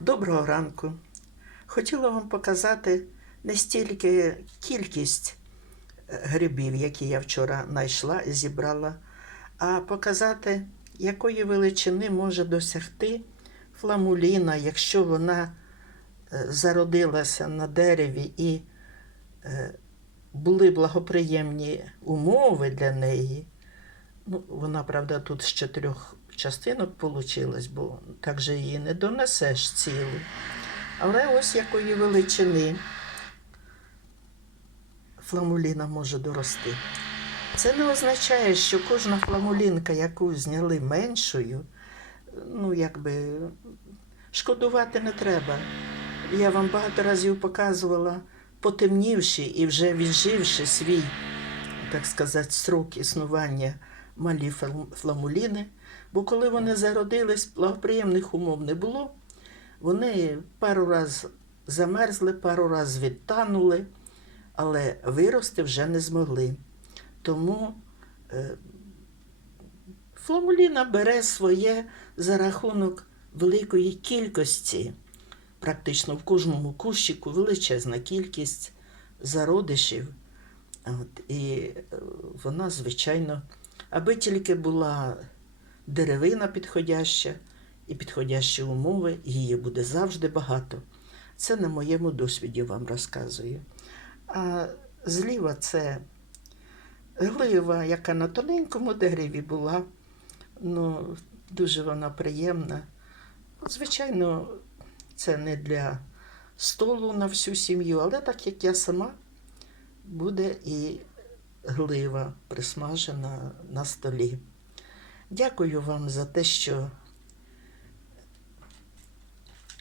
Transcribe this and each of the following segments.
Доброго ранку. Хотіла вам показати не стільки кількість е, грибів, які я вчора знайшла і зібрала, а показати, якої величини може досягти фламуліна, якщо вона е, зародилася на дереві і е, були благоприємні умови для неї. Ну, вона, правда, тут з чотирьох частинок вийшла, бо так же її не донесеш цілу. Але ось якої величини фламуліна може дорости. Це не означає, що кожна фламулінка, яку зняли меншою, ну, якби шкодувати не треба. Я вам багато разів показувала, потемнівши і вже відживши свій, так сказати, срок існування малі фламуліни, бо коли вони зародились, благоприємних умов не було. Вони пару раз замерзли, пару раз відтанули, але вирости вже не змогли. Тому е, фламуліна бере своє за рахунок великої кількості. Практично в кожному кущику величезна кількість зародишів. От, і е, вона, звичайно, аби тільки була деревина підходяща і підходящі умови, її буде завжди багато. Це на моєму досвіді вам розказую. А зліва це глива, яка на тоненькому дереві була. Ну, дуже вона приємна. Звичайно, це не для столу на всю сім'ю, але так як я сама, буде і глива присмажена на столі. Дякую вам за те, що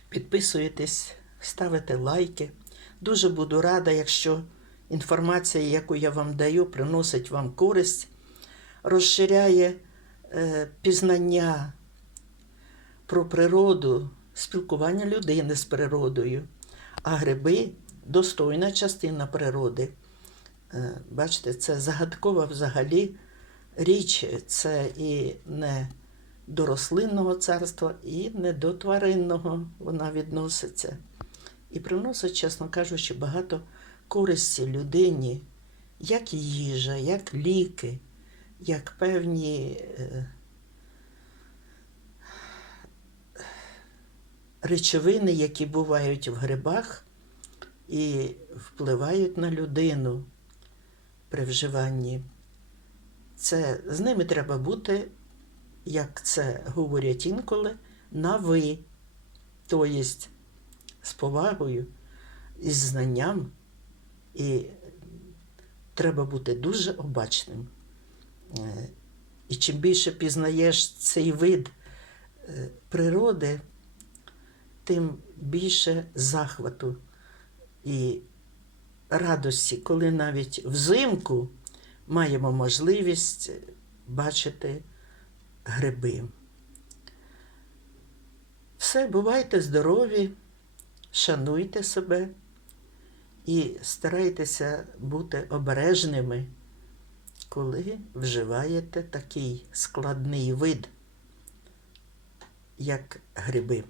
підписуєтесь, ставите лайки. Дуже буду рада, якщо інформація, яку я вам даю, приносить вам користь, розширяє е, пізнання про природу, спілкування людини з природою. А гриби достойна частина природи. Е, Бачите, це загадкова взагалі річ. Це і не до рослинного царства, і не до тваринного вона відноситься. І приносить, чесно кажучи, багато користі людині, як їжа, як ліки, як певні е, речовини, які бувають в грибах і впливають на людину при вживанні. Це, з ними треба бути, як це говорять інколи, на ви. Тобто з повагою, із знанням. І треба бути дуже обачним. І чим більше пізнаєш цей вид е, природи, тим більше захвату і радості, коли навіть взимку маємо можливість бачити гриби. Все, бувайте здорові, шануйте себе і старайтеся бути обережними, коли вживаєте такий складний вид, як гриби.